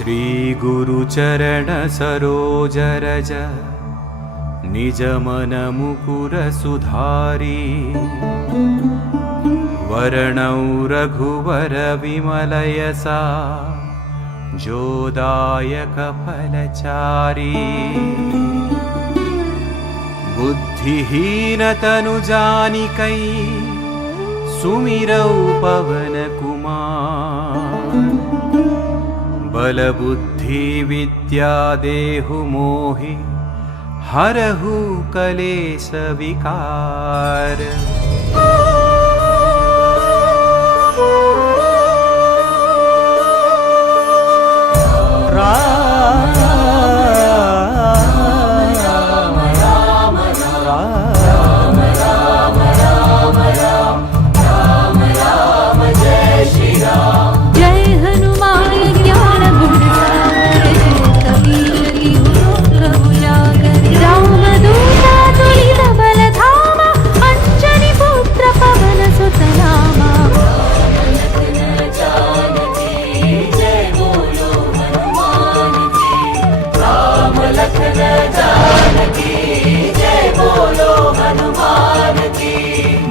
श्री गुरुचरण सरोज रज निज मन मुकुर सुधारी वर्णौ रघुवर विमल यसा जोदायक फलचारी बुद्धिहीन तनु जानिकै सुमिरौ पवन कुमार बल बुद्धि विद्या देहु मोहि हरहु कलेश विकार।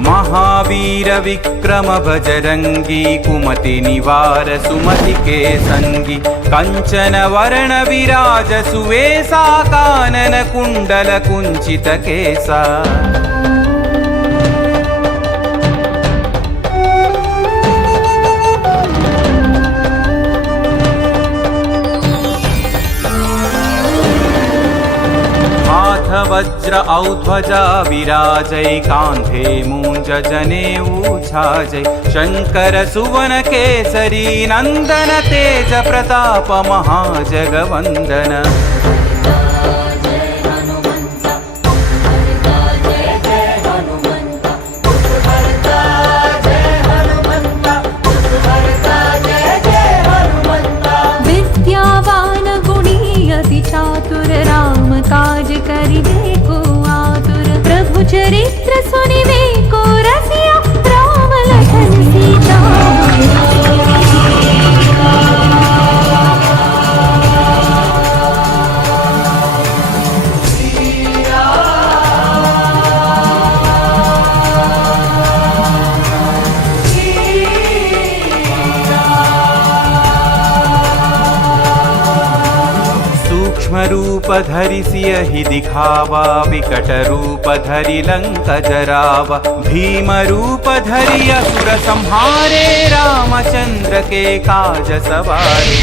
महावीर विक्रम बजरंगी कुमति निवार सुमति के संगी कंचन वर्ण विराज सुवेशा कानन कुंडल कुंचित केसा वज्र औध्वजा विराजै कांधे मूंज जनेऊ छाजै शंकर सुवन केसरी नंदन तेज प्रताप महाजगवंदन। विद्यावान गुणी अति चातुर राम काज करिबे को आतुर प्रभु चरित्र सुनिबे को रसिया राम लखन सीता। रूप धरि सियहि दिखावा विकट रूप धरि लंक जरावा भीम रूप धरि असुर संहारे रामचंद्र के काज सवारे।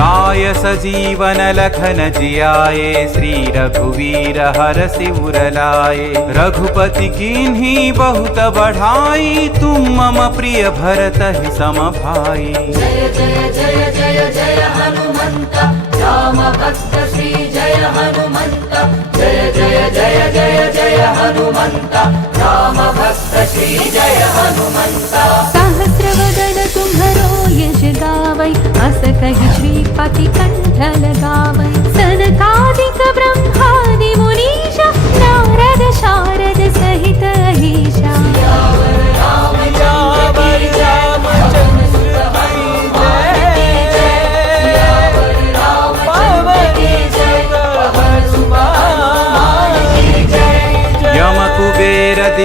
लाय सजीवन लखन जियाए श्री रघुवीर हरषि उर लाए रघुपति कीन्ही बहुत बढ़ाई तुम मम प्रिय भरत ही सम भाई। जय जय जय जय जय हनुमंत राम भक्त श्री जय हनुमंत जय जय जय जय जय हनुमंत राम भक्त श्री जय हनुमंत। सहस्रवदन तुम्हरो यश गावै अस कहि श्रीपति कंठ लगावै सनकादिक ब्रह्मादि मुनीशा नारद शारद सहित अहीशा।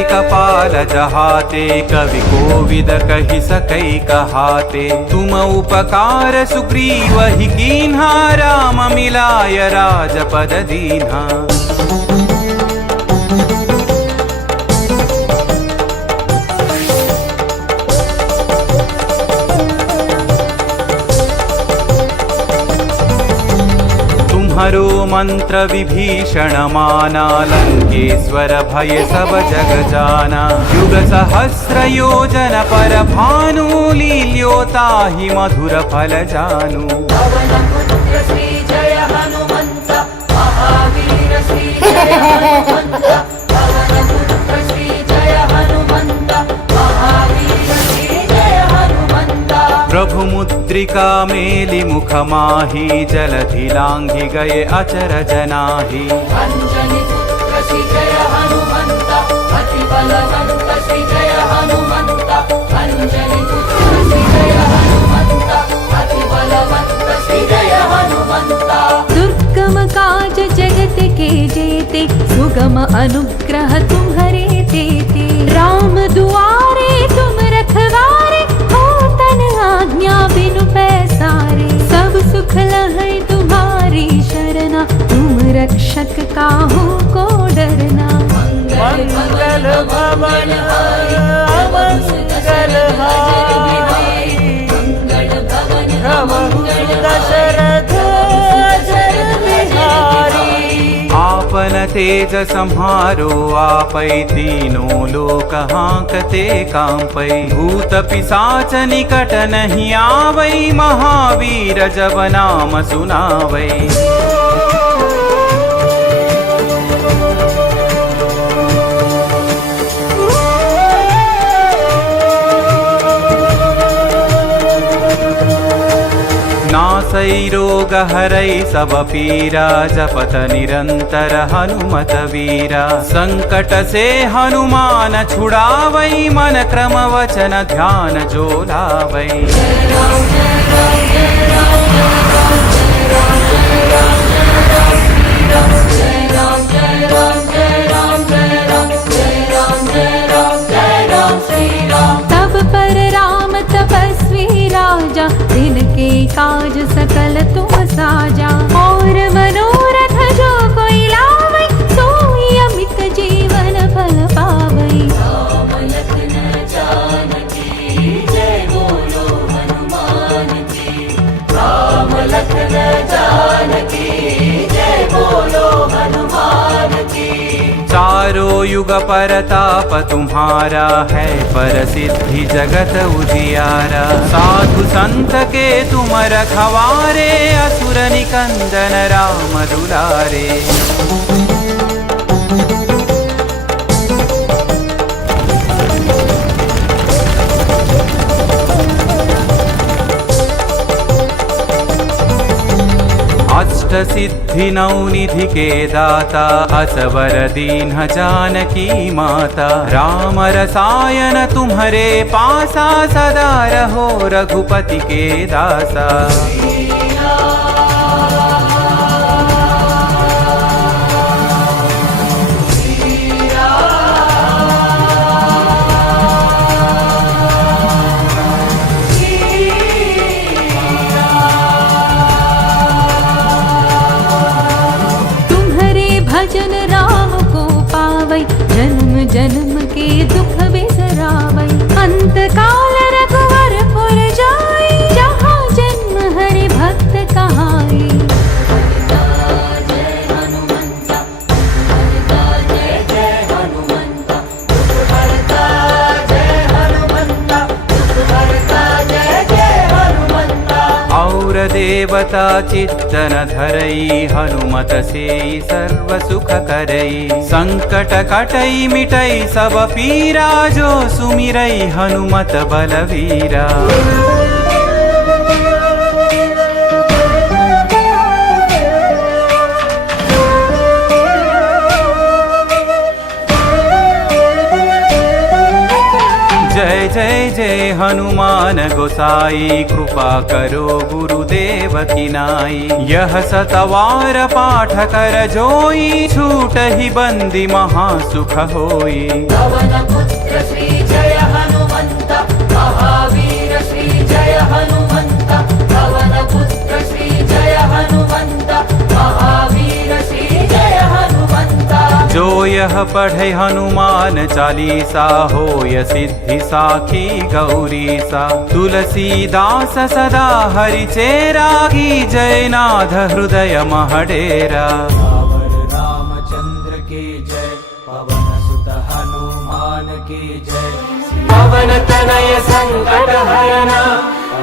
कपाल जहाते कवि कोविद कहि सकै कहाते तुम उपकार सुग्रीव ही कीन्हा राम मिलाय राजपद दीन्हा। तुम्हारो मंत्र विभीषण माना लंकेश्वर भय सब जग जाना युग सहस्र योजन पर भानु लील्योताहि मधुर फल जानु। पवन पुत्र श्री जय हनुमंत महावीर श्री जय हनुमंत पवन पुत्र श्री जय हनुमंत महावीर श्री जय हनुमंत। प्रभु मुद्रिका मेलि मुख माही जलधि लांघि गए अचरज नाही। अंजनी पुत्र श्री जय हनुमंत अति बलवंत श्री जय हनुमंत अंजनी पुत्र श्री जय हनुमंत अति बलवंत श्री जय हनुमंत। दुर्गम काज जगत के जेते सुगम अनुग्रह तुम्हारे तेते। राम दुआरे तुम रखवारे हो तन आज्ञा बिनु पैसारे। सब सुख लहै तुम्हारी शरणा तुम रक्षक काहू को डरना। मंगल भवन मंगल हारी मंगल भवन दशरथ आपन तेज सम्हारो आपै तीनों लोक हांकते कांपै। भूत पिशाच निकट नहीं आवै महावीर जब नाम सुनावै। नासै रोग हरै सब पीरा जपत निरंतर हनुमत वीरा। संकट से हनुमान छुड़ावै मन क्रम वचन ध्यान जो लावै। तब पर राम तपस्वी राजा तिनके काज सकल तुम साजा। और मनोरथ जो कोई लावै सोई अमित जीवन फल पावै। राम लखन जानकी जय बोलो हनुमान की। राम लखन जानकी जय बोलो हनुमान की। चारों युग परताप तुम्हारा है प्रसिद्धि जगत उजियारा। साधु संत के तुम रखवारे असुर निकंदन राम दुलारे। अष्ट सिद्धि नौ निधि के दाता असवर दीन्ह जानकी माता। राम रसायन तुम्हारे पासा सदा रहो रघुपति के दासा। भजन राम को पावै जन्म जन्म के दुख बिसरावै। अंत काल रघुवरपुर जाई जहाँ जन्म हरि भक्त कहाई। जय हनुमंत जय जय हनुमंत हरता जय हनुमंत हरता जय जय हनुमंत। और देवता चित्तन धरई हनुमत से सर्व सुख करई। संकट कटई मिटई सब पीरा जो सुमिरई हनुमत बलवीरा। जय जय जय हनुमान गोसाई कृपा करो गुरुदेव की नाई। यह सतवार पाठ कर जोई छूट ही बंदी महासुख होई। पवन पुत्र श्री जय हनुमंत महावीर श्री जय हनुमंत। पवन पुत्र श्री जय हनुमंत महावीर श्री जय हनुमंत। जो यह पढ़े हनुमान चालीसा होय सिद्धि साखी गौरी सा। तुलसीदास सदा हरि चेरा की जय नाथ हृदय महडेरा। रामचंद्र के जय पवन सुत हनुमान के जय। पवन तनय संकट हरना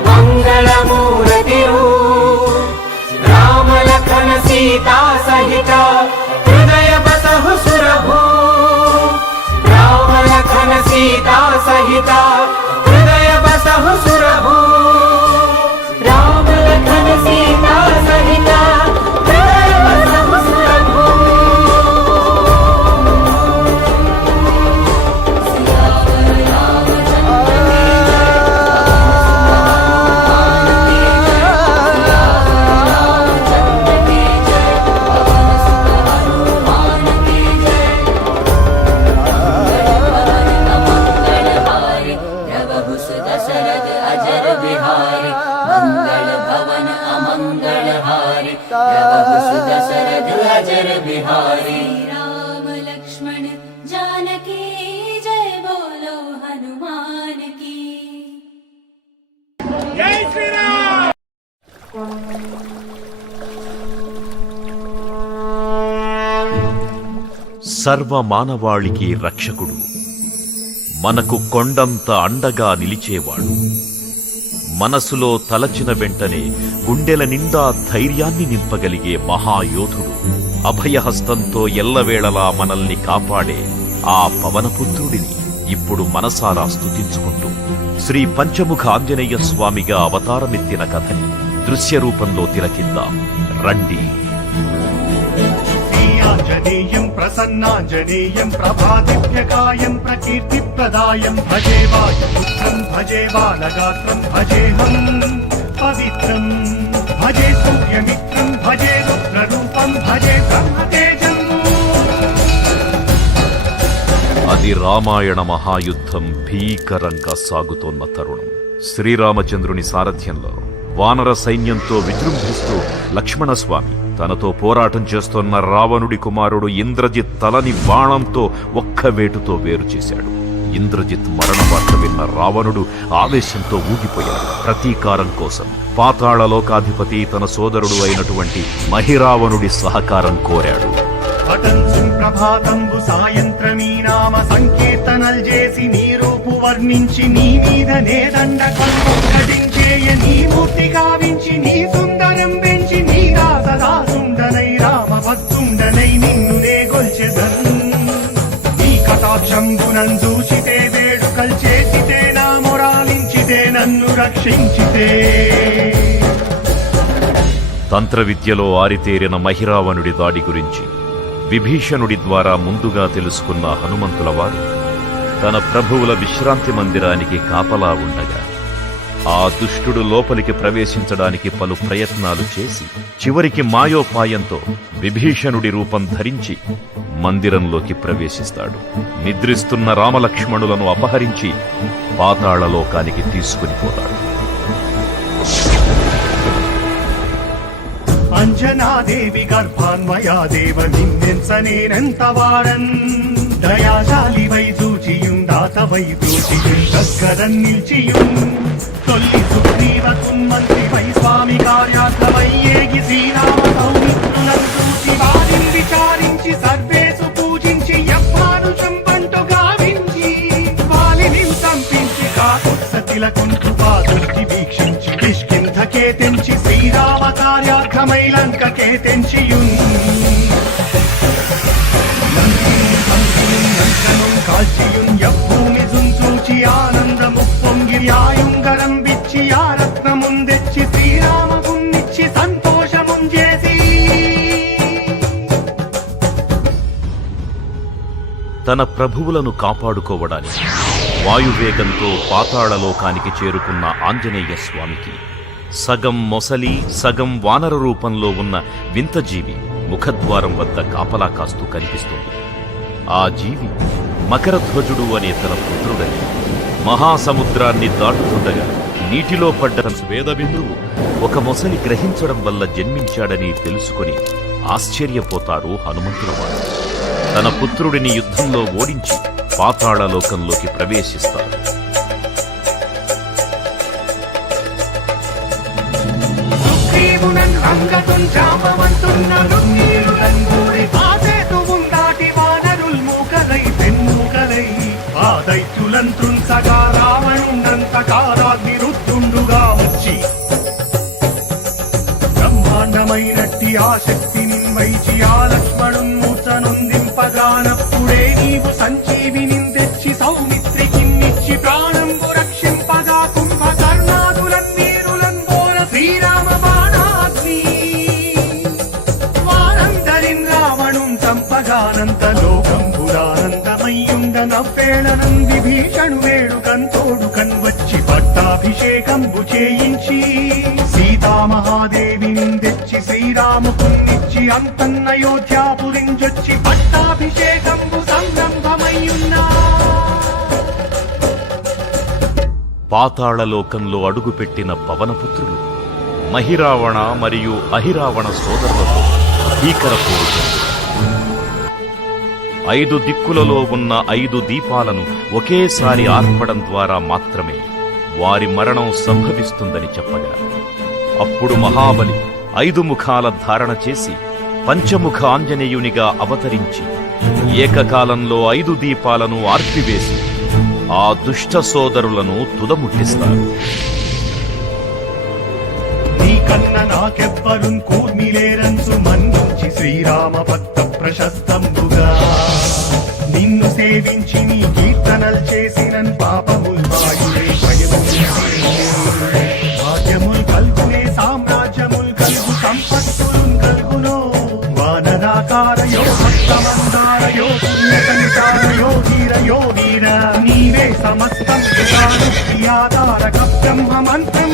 मंगल मूर्ति राम लखन सीता सहिता हृदय बसहु सुरभू। राम लखन सीता सहिता हृदय बसहु सुरभू। दशरथ अजर बिहारी मंगल भवन अमंगल हारी प्रभु दशरथ अजर बिहारी राम लक्ष्मण जानकी जय बोलो हनुमान की సర్వ మానవాళికి రక్షకుడు, మనకు కొండంత అండగా నిలిచేవాడు, మనసులో తలచిన వెంటనే గుండెల నిండా ధైర్యాన్ని నింపగలిగే మహాయోధుడు, అభయహస్తంతో ఎల్లవేళలా మనల్ని కాపాడే ఆ పవనపుత్రుడిని ఇప్పుడు మనసారా స్తుతించుకుంటూ శ్రీ పంచముఖ ఆంజనేయ స్వామిగా అవతారమెత్తిన కథని దృశ్య రూపంలో తిలకిద్దాం రండి. ఆంజనేయం ప్రసన్నాంజనేయం ప్రభాదివ్యకాయం ప్రకీర్తిప్రదాయం భజే వాయుపుత్రం భజే బాలగాత్రం భజేహం పవిత్రం భజే సూర్యమిత్రం భజే రుద్రరూపం భజే బ్రహ్మతేజం. అది రామాయణ మహాయుద్ధం భీకరంగా సాగుతోన్న తరుణం. శ్రీరామచంద్రుని సారథ్యంలో వానర సైన్యంతో విజృంభిస్తూ లక్ష్మణస్వామి తనతో పోరాటం చేస్తోన్న రావణుడి కుమారుడు ఇంద్రజిత్ తలని బాణంతో ఒక్క వేటుతో వేరు చేశాడు. ఇంద్రజిత్ మరణ వార్త విన్న రావణుడు ఆవేశంతో ఊగిపోయాడు. ప్రతీకారం కోసం పాతాళలోకాధిపతి తన సోదరుడు అయినటువంటి మహిరావణుడి సహకారం కోరాడు. ప్రభాతంబు సాయంత్రమీ నామ సంకీర్తనల్ చేసి నీ రూపు వర్ణించి నీ మీద నేదండ కల్పించేయ నీ మూర్తి గావించి నీ సుందరం పెంచి నీ దాసదాసుండనై రామభక్తుండనై నిన్ను నే గొల్చెదన్. నీ కటాక్షంబునం చూచితే వేడుకల్ చేసితే నా మొరాలించితే నన్ను రక్షించితే. తంత్ర విద్యలో ఆరితేరిన మహిరావణుడి దాడి గురించి విభీషణుడి ద్వారా ముందుగా తెలుసుకున్న హనుమంతుల వారు తన ప్రభువుల విశ్రాంతి మందిరానికి కాపలా ఉండగా ఆ దుష్టుడు లోపలికి ప్రవేశించడానికి పలు ప్రయత్నాలు చేసి చివరికి మాయోపాయంతో విభీషణుడి రూపం ధరించి మందిరంలోకి ప్రవేశిస్తాడు. నిద్రిస్తున్న రామలక్ష్మణులను అపహరించి పాతాళలోకానికి తీసుకుని పోతాడు. అంజనాదేవి గర్భాన్మయా దేవ నిన్నెంత వాడన్ దయాశాలి వై చూచియుందాతవై దూచియుం దగ్గరన్ నిల్చియుం తొల్లి సుగ్రీవకున్ మంత్రి వై స్వామి కార్యార్థమై ఏగి శ్రీరామ సౌమిత్రులను చూచి వారిని విచారించి సర్వేసు పూజించి యవ్వానుషం పంటు గావించి వాలిని సంపించి కాకుత్సతిలకున్ కృపా దృష్టి వీక్షించి కిష్కింధకే తెంచి శ్రీరామ కార్యార్థమై లంకకే తెంచియున్ కాల్చియున్ యభూమి చూచి ఆనందము పొంగి ఆయుంగరం విచ్చి ఆ రత్నముందెచ్చి శ్రీరామమున్నిచ్చి సంతోషముంజేసి. తన ప్రభువులను కాపాడుకోవడానికి వాయువేగంతో పాతాళలోకానికి చేరుకున్న ఆంజనేయ స్వామికి సగం మొసలి సగం వానర రూపంలో ఉన్న వింత జీవి ముఖద్వారం వద్ద కాపలా కాస్తూ కనిపిస్తుంది. ఆ జీవి మకరధ్వజుడు అనే తన పుత్రుడని మహాసముద్రాన్ని దాటుతుండగా నీటిలో పడ్డ వేదబిందువు ఒక మొసలి గ్రహించడం వల్ల జన్మించాడని తెలుసుకుని ఆశ్చర్యపోతారు హనుమంతుల వారు. తన పుత్రుడిని యుద్ధంలో ఓడించి పాతాళలోకంలోకి ప్రవేశిస్తారు. దైత్యులంత్రుంచగా రావణుండంత కారాగ్నిరుద్ధుండుగా వచ్చి బ్రహ్మాండమైనట్టి ఆ శక్తిని వైచి ఆ లక్ష్మణున్మూర్చనుందింపగానప్పుడే నీవు సంజీవిని తెచ్చి సౌమిత్రికిన్నిచ్చి ప్రాణంబు రక్షింపగా కుంభకర్ణాదులన్నీరులంబోర శ్రీరామ బాణాగ్ని వారందరిన్ రావణుం చంపగానంత లోకంబురానందమయ్యుండ నవ్వేళనం విభీషణు వేడుకంతోడు కన్వచ్చి పట్టాభిషేకంబు చేయించి సీతామహాదేవిని తెచ్చి శ్రీరాముకున్నిచ్చి అంతన్నయోధ్యాపురించొచ్చి పట్టాభిషేకంబు సంరంభమయ్యున్నా. పాతాళలోకంలో అడుగుపెట్టిన పవనపుత్రులు మహిరావణ మరియు అహిరావణ సోదరులతో భీకర పోరు జరిగింది. 5 దిక్కులలో ఉన్న 5 దీపాలను ఒకేసారి ఆర్పడం ద్వారా మాత్రమే వారి మరణం సంభవిస్తుందని చెప్పగా, అప్పుడు మహాబలి 5 ముఖాల ధారణ చేసి పంచముఖ ఆంజనేయునిగా అవతరించి ఏకకాలంలో 5 దీపాలను ఆర్పివేసి ఆ దుష్ట సోదరులను తుదముట్టిస్తారు. నీకన్న నాకెవ్వరున్ కూర్మిలేరంచు మన్నుంచి శ్రీరామ భక్త ప్రశస్తంబుగా నిన్ను సేవించి నీ కీర్తనల్ చేసినన్ పాపముల్ వాయురే భాగ్యముల్ కల్గునే సామ్రాజ్యముల్ కల్గు సంపత్తులున్ కల్గునో వానరాకారయో భక్తమందారయో పుణ్యకనికారయో ధీరయో వీర నీవే సమస్తం ఆధారక బ్రహ్మ మంత్రం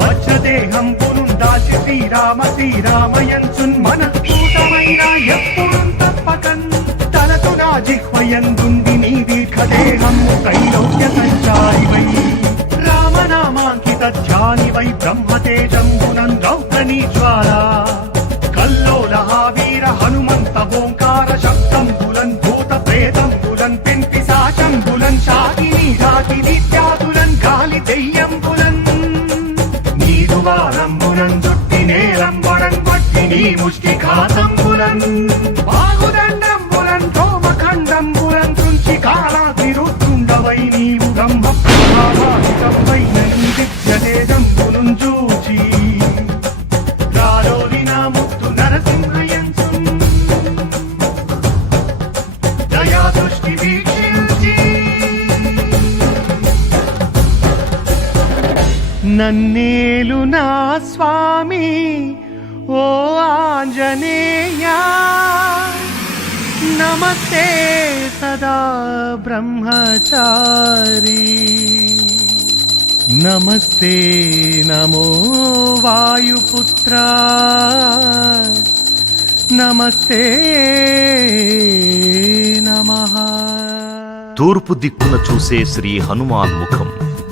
వజ్రదేహం పునుందాచి శ్రీరామయంచున్ మన కూటమైన ఎప్పుడు తప్పకన్ తలతు నా జిహ్వయందుండి నీ దీర్ఘదేహము త్రైలోక్య సంచారివై రామనామాంకిత ధ్యానివై బ్రహ్మతేజంబునం రౌద్రనీ జ్వాలా కల్లోల వీర హనుమంత ఓంకార శబ్దంబులన్ భూత ప్రేతంబులన్ పెంపిశాచంబులన్ శాకిని ఘాతి నిత్యాదులన్ గాలి దెయ్యంబులన్ నీదువారంబులన్ జుట్టి నేలంబడన్ వట్టి నీ ముష్టి ఘాతంబులన్ బాగుదండంబులన్ ధోమఖండంబులన్ తుంచి కాలాతిరుతుండవై నీవు బ్రహ్మ ప్రభావాధికంపైన నీ దివ్యతేజంబునున్ చూచి నన్నేలు నా స్వామి ఓ ఆంజనేయా నమస్తే సదా బ్రహ్మచారి నమస్తే నమో వాయుపుత్ర నమస్తే నమః. తూర్పు దిక్కున చూసే శ్రీ హనుమాన్ ముఖం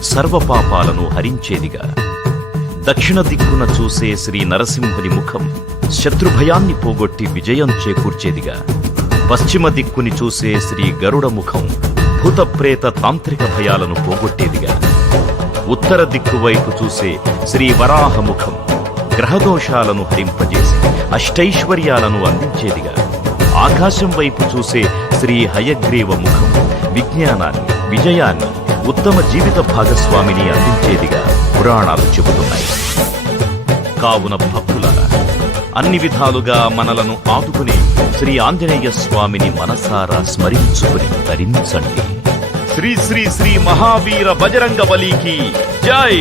సర్వపాపాలను హరించేదిగా, దక్షిణ దిక్కున చూసే శ్రీ నరసింహుని ముఖం శత్రుభయాన్ని పోగొట్టి విజయం చేకూర్చేదిగా, పశ్చిమ దిక్కుని చూసే శ్రీ గరుడ ముఖం భూతప్రేత తాంత్రిక భయాలను పోగొట్టేదిగా, ఉత్తర దిక్కు వైపు చూసే శ్రీ వరాహ ముఖం గ్రహదోషాలను హరింపజేసి అష్టైశ్వర్యాలను అందించేదిగా, ఆకాశం వైపు చూసే శ్రీ హయగ్రీవ ముఖం విజ్ఞానాన్ని, విజయాన్ని, ఉత్తమ జీవిత భాగస్వామిని అందించేదిగా పురాణాలు చెబుతున్నాయి. కావున భక్తులారా, అన్ని విధాలుగా మనలను ఆదుకునే శ్రీ ఆంజనేయ స్వామిని మనసారా స్మరించుకుని తరించండి. శ్రీ శ్రీ శ్రీ మహావీర బజరంగ బలికి జై.